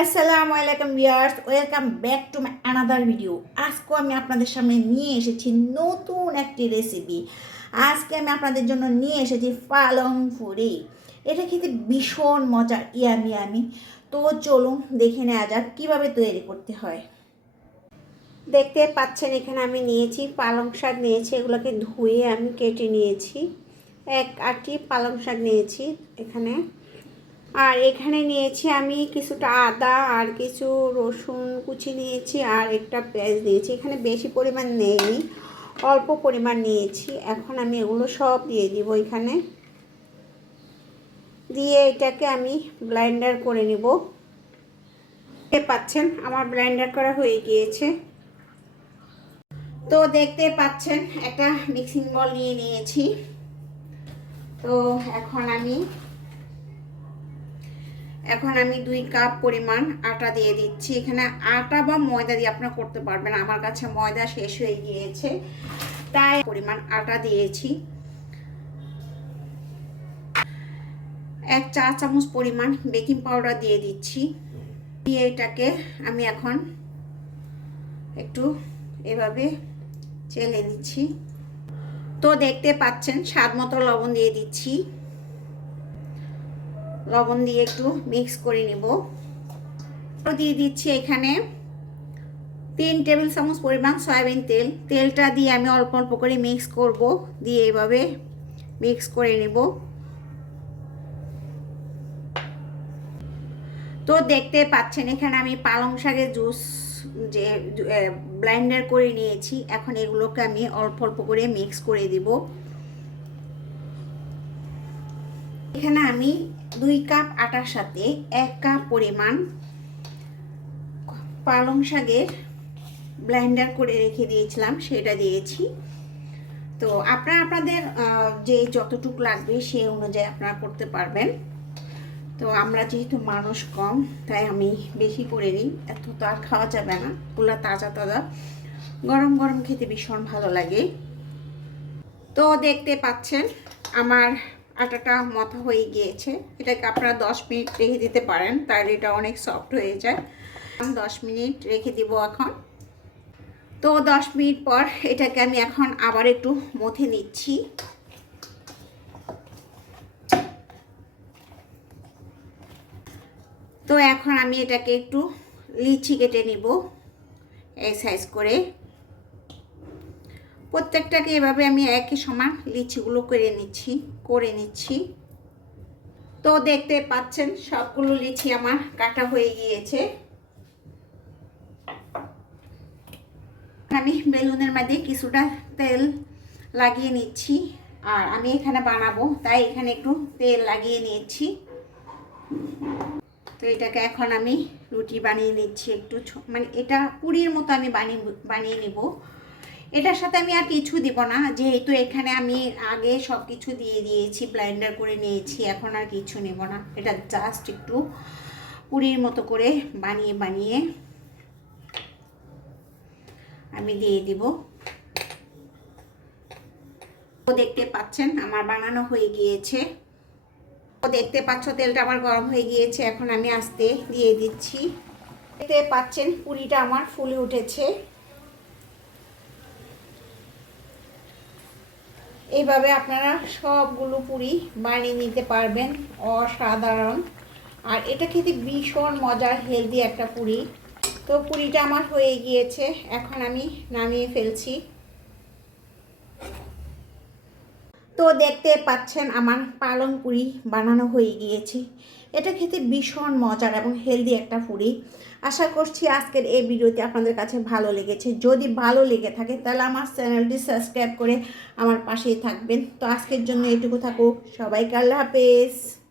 আসসালামু আলাইকুম viewers welcome back to my another video আজকে আমি আপনাদের সামনে নিয়ে এসেছি নতুন একটি রেসিপি আজকে আমি আপনাদের জন্য নিয়ে এসেছি পালং ফুরি এটা খেতে ভীষণ মজার, ইয়ামি ইয়ামি। তো চলুন দেখে নেওয়া যাক কীভাবে তৈরি করতে হয়। দেখতে পাচ্ছেন, এখানে আমি নিয়েছি পালং শাক নিয়েছি। এগুলোকে ধুয়ে আমি কেটে নিয়েছি। এক আটি পালং শাক নিয়েছি এখানে। আর এখানে নিয়েছি আমি কিছুটা আদা আর কিছু রসুন কুচি নিয়েছি আর একটা পেঁয়াজ নিয়েছি। এখানে বেশি পরিমাণ নেই অল্প পরিমাণ নিয়েছি। এখন আমি এগুলো সব দিয়ে দিব এখানে। দিয়ে এটাকে আমি ব্লাইন্ডার করে নিব। দেখতে পাচ্ছেন, আমার ব্লাইন্ডার করা হয়ে গিয়েছে। তো দেখতে পাচ্ছেন, একটা মিক্সিং বল নিয়ে নিয়েছি। তো এখন আমি এখন আমি দুই কাপ পরিমাণ আটা দিয়ে দিচ্ছি। এখানে আটা বা ময়দা দিয়ে আপনারা করতে পারবেন। আমার কাছে ময়দা শেষ হয়ে গিয়েছে, তাই পরিমাণ আটা দিয়েছি। এক চা চামচ পরিমাণ বেকিং পাউডার দিয়ে দিচ্ছি। দিয়ে এটাকে আমি এখন একটু এভাবে চেলে নিচ্ছি। তো দেখতে পাচ্ছেন স্বাদ মতো লবণ দিয়ে দিচ্ছি। লবণ দিয়ে একটু মিক্স করে নিব। দিয়ে দিচ্ছি এখানে তিন টেবিল চামচ পরিমাণ সয়াবিন তেল। তেলটা দিয়ে আমি অল্প অল্প করে মিক্স করব, দিয়ে এভাবে মিক্স করে নেব। তো দেখতে পাচ্ছেন, এখানে আমি পালং শাকের জুস যে ব্লাইন্ডার করে নিয়েছি। এখন এগুলোকে আমি অল্প অল্প করে মিক্স করে দিব। এখানে আমি দুই কাপ আটার সাথে এক কাপ পরিমাণ পালং শাকের ব্লাইন্ডার করে রেখে দিয়েছিলাম, সেটা দিয়েছি। তো আপনারা, আপনাদের যে যতটুকু লাগবে সেই অনুযায়ী আপনারা করতে পারবেন। তো আমরা যেহেতু মানুষ কম, তাই আমি বেশি করে নিই এত তো আর খাওয়া যাবে না পুরো তাজা তাজা। গরম গরম খেতে ভীষণ ভালো লাগে। তো দেখতে পাচ্ছেন, আমার আটাটা মতো হয়ে গিয়েছে। এটাকে আপনারা দশ মিনিট রেখে দিতে পারেন, তাহলে এটা অনেক সফট হয়ে যায়। দশ মিনিট রেখে দিব এখন। তো দশ মিনিট পর এটাকে আমি এখন আবার একটু মথে নিচ্ছি। তো এখন আমি এটাকে একটু লিচি কেটে নিব, এই সাইজ করে। প্রত্যেকটাকে এভাবে আমি একই সমান লিচিগুলো করে নিচ্ছি করে নিচ্ছি। তো দেখতে পাচ্ছেন, সবগুলো লিচি আমার কাটা হয়ে গিয়েছে। আমি বেলুনের মধ্যে কিছুটা তেল লাগিয়ে নিচ্ছি আর আমি এখানে বানাবো, তাই এখানে একটু তেল লাগিয়ে নিচ্ছি। তো এটাকে এখন আমি রুটি বানিয়ে নিচ্ছি একটু মানে এটা পুরীর মতো আমি বানিয়ে বানিয়ে নিব। এটার সাথে আমি আর কিছু দিব না। যেহেতু এখানে আমি আগে সব কিছু দিয়ে দিয়েছি ব্লাইন্ডার করে নিয়েছি, এখন আর কিছু নেব না। এটা জাস্ট একটু পুরীর মতো করে বানিয়ে বানিয়ে আমি দিয়ে দিব। ও দেখতে পাচ্ছেন, আমার বানানো হয়ে গিয়েছে। ও দেখতে পাচ্ছ, তেলটা আমার গরম হয়ে গিয়েছে, এখন আমি আস্তে দিয়ে দিচ্ছি। দেখতে পাচ্ছেন, পুরিটা আমার ফুলে উঠেছে। এইভাবে আপনারা সবগুলো পুরি বানিয়ে নিতে পারবেন, অসাধারণ। আর এটা খেতে ভীষণ মজার হেলদি একটা পুরি। তো পুরিটা আমার হয়ে গিয়েছে, এখন আমি নামিয়ে ফেলছি। তো দেখতে পাচ্ছেন আমার পালং পুরি বানানো হয়ে গিয়েছে। এটা খেতে ভীষণ মজার এবং হেলদি একটা পুরি। আশা করছি আজকের এই ভিডিওটি আপনাদের কাছে ভালো লেগেছে। যদি ভালো লেগে থাকে তাহলে আমার চ্যানেলটি সাবস্ক্রাইব করে আমার পাশেই থাকবেন। তো আজকের জন্য এটুকু থাকুক। সবাইকে আল্লাহ হাফেজ।